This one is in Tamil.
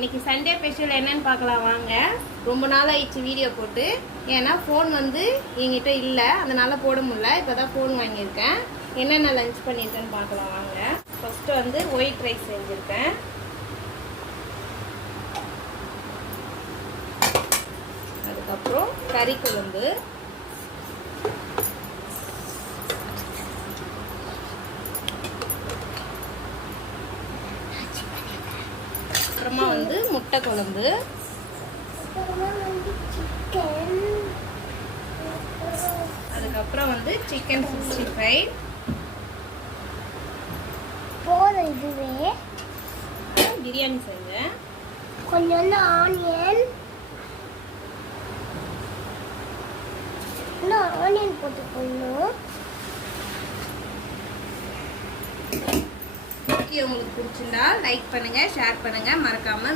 இன்னைக்கு சண்டே ஸ்பெஷல் என்னன்னு பார்க்கலாம் வாங்க. ரொம்ப நாள் ஆயிடுச்சு வீடியோ போட்டு. ஏன்னா ஃபோன் வந்து என்கிட்ட இல்லை, அதனால போட முடியல. இப்போ தான் ஃபோன் வாங்கியிருக்கேன். என்னென்ன லஞ்ச் பண்ணியிருக்கேன்னு பார்க்கலாம் வாங்க. ஃபஸ்ட்டு வந்து ஒயிட் ரைஸ் செஞ்சுருக்கேன். அதுக்கப்புறம் கறி குழம்பு, அப்புறமா வந்து முட்டை குழம்பு, அதுக்கப்புறம் வந்து சிக்கன் 65, இதுவே பிரியாணி செஞ்சேன். கொஞ்சம் ஆனியன் போட்டுக்கணும். உங்களுக்கு பிடிச்சிருந்தா லைக் பண்ணுங்க, ஷேர் பண்ணுங்க, மறக்காம